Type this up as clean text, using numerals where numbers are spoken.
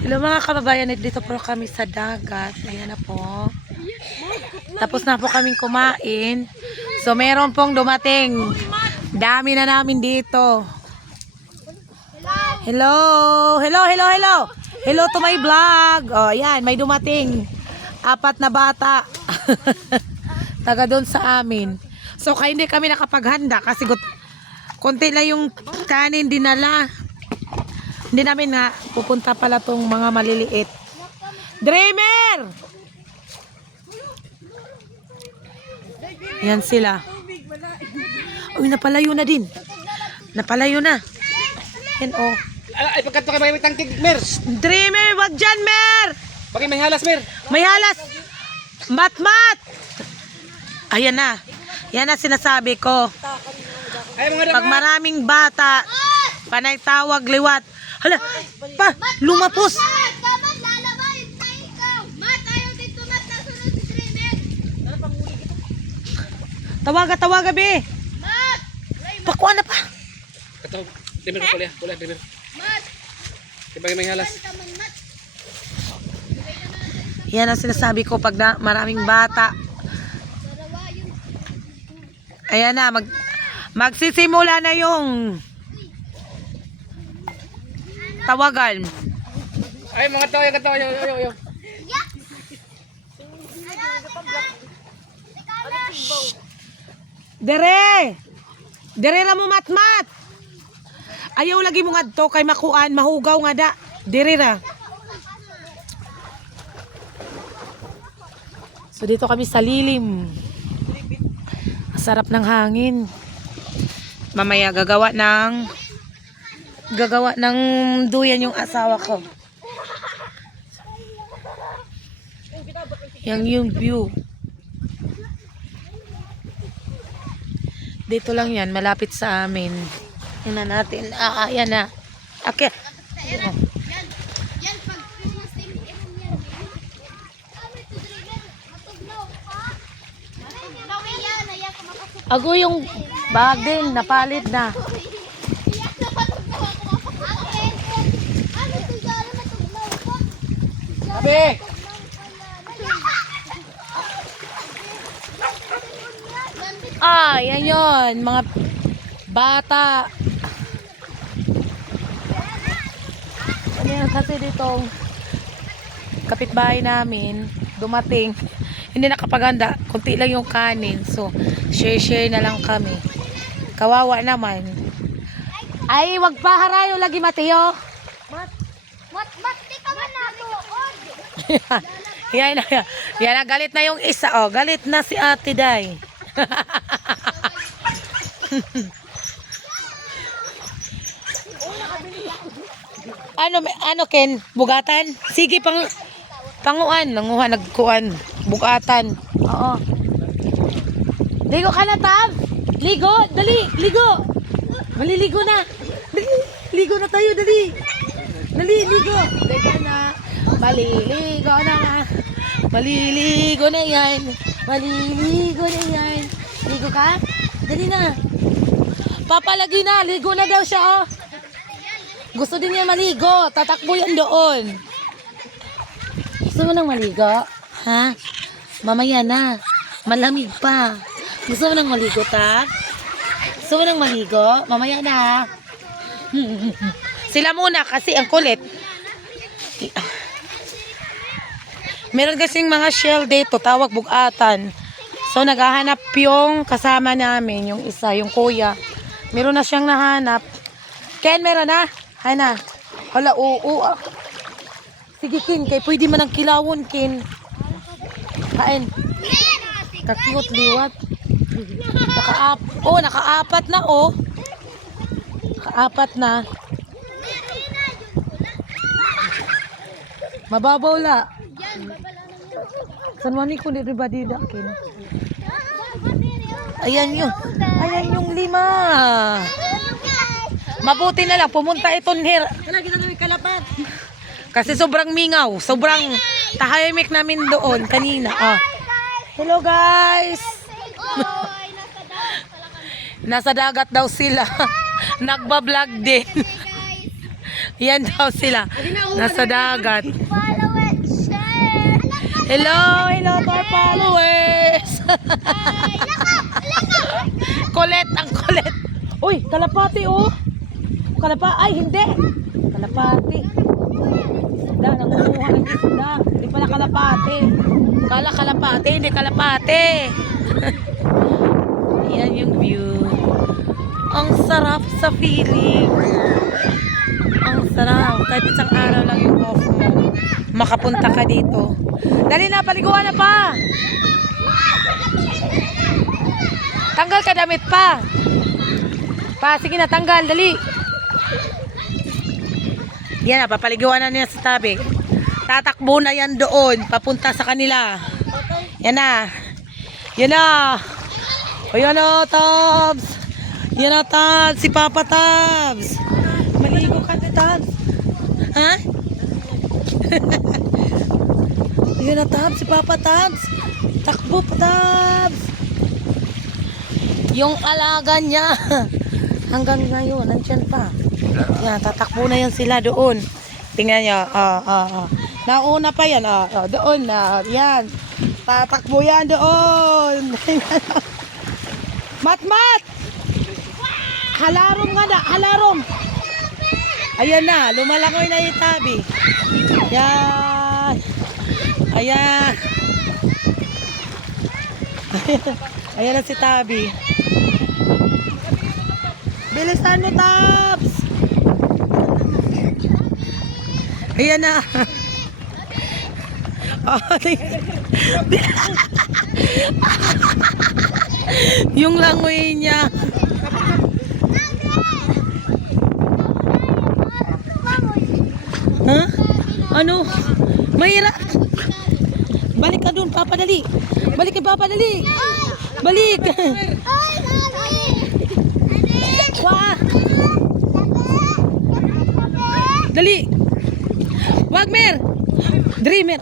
Hello mga kababayan, dito po kami sa dagat. Ayan na po. Tapos na po kaming kumain. So meron pong dumating. Dami na namin dito. Hello! Hello, hello, hello! Hello to my vlog. Oh, ayan, may dumating. 4 na bata. Taga doon sa amin. So kaya hindi kami nakapaghanda kasi konti lang yung kanin dinala. Hindi namin na pupunta pala tong mga maliliit. Dreamer! Yan sila. Uy, napalayo na din. Napalayo na. Yan oh. Ay, pagkat may tangkig, Mer. Dreamer, wag dyan, Mer! Bakit may halas, Mer? May halas! Mat-mat! Ayan na. Yan na sinasabi ko. Ay, mga Pag maraming bata, panay tawag liwat. Hala, pa, lumapos. Tawaga, be. Pakuan na pa. Kataw, Mer, kuliah, Mer. Bakit may halas? Yan ang sinasabi ko pag maraming bata. Ayan na, magsisimula na yung tawagan. Ay, mga kataw, yo. Dere! Dere ra mo matmat! Ayaw lagi mo nga to kay makuan, mahugaw nga da. Dere ra. So dito kami sa lilim. Sarap ng hangin. Mamaya gagawa ng duyan yung asawa ko. Yung view. Dito lang yan, malapit sa amin. Yan na natin. Yan na. Okay. Ago yung bag din, napalit na. Sabi! Yan yun. Mga bata. Ano yan, kasi ditong kapitbahay namin, dumating. Hindi nakapaganda. Kunti lang yung kanin. So, share na lang kami. Kawawa naman. Ay, wag pa harayo lagi, Mateo. Mati ka man na tuod. Yan na, galit na yung isa. Oh, galit na si Ate Day. Ano Ken? Bugatan? Sige, panguan. Nagkuan. Bugatan. Oo. Ligo ka na, Tab. Ligo. Dali. Ligo. Maliligo na. Dali. Ligo na tayo. Dali. Dali. Ligo. Ligo na. Maliligo na. Maliligo na yan. Maliligo na yan. Ligo ka? Dali na. Papalagi na. Ligo na daw siya, oh. Gusto din niya maligo. Tatakbo yan doon. Gusto mo nang maligo? Ha? Mamaya na. Malamig pa. Gusto mo nang maligo, ta? Gusto mo nang maligo? Mamaya na. Sila muna kasi ang kulit. Meron kasing mga shell dito. Tawag bugatan. So naghahanap yung kasama namin. Yung isa, yung kuya. Meron na siyang nahanap. Ken, meron na? Hay na. Hala, oo. Sige, Ken. Kay pwede man ang kilawon, Ken. Kain. Kakiyot liwat. Nakaapat na, oh. Nakaapat na. Mababaw la. San mani ko dito ba dida, Ken? Ayan yung 5. Mabuti na lang, pumunta iton here. Kasi sobrang mingaw, sobrang tahimik namin doon kanina. Hello guys! Nasa dagat daw sila. Nagbablog din. Yan daw sila. Nasa dagat. Follow it, share. Hello to our followers. Kulit, ang kulit. Uy, kalapati oh. Ay, hindi. Kalapati. Isda, nangunguha ng isda. Hindi pala kalapati. Kala kalapati, hindi kalapati. Yan yung view. Ang sarap sa feeling. Ang sarap. Kahit isang araw lang yung off mo, makapunta ka dito. Dali na, paliguan na pa. Tanggal ka damit pa. Sige na, tanggal. Dali. Yan na, papaliguan na niya sa tabi. Tatakbo na yan doon, papunta sa kanila. Yan na. Yan na. O yan na, Tabs. Yan na, Tabs. Si Papa Tabs. Maligo ka na, Tabs. Ha? Yan na, Tabs. Si Papa Tabs. Takbo pa, Tabs. Yung alaga niya. Hanggang ngayon, nandyan pa. Yan, tatakbo na yan sila doon. Tingnan niyo. Nauna pa yan. Doon na. Yan. Tatakbo yan doon. Mat! Halarom nga na. Halarom. Ayan na. Lumalangoy na yung tabi. Yan. Ayan. Ayan na si tabi. Bilisan mo, Tabs! Ayan na. Yung langoy niya. Ha? Ano? Mahirap. Balik ka dun, Papa, dali. Balik kay Papa, dali. Balik. Wah. Dali. Wag, Mer. Dreamer.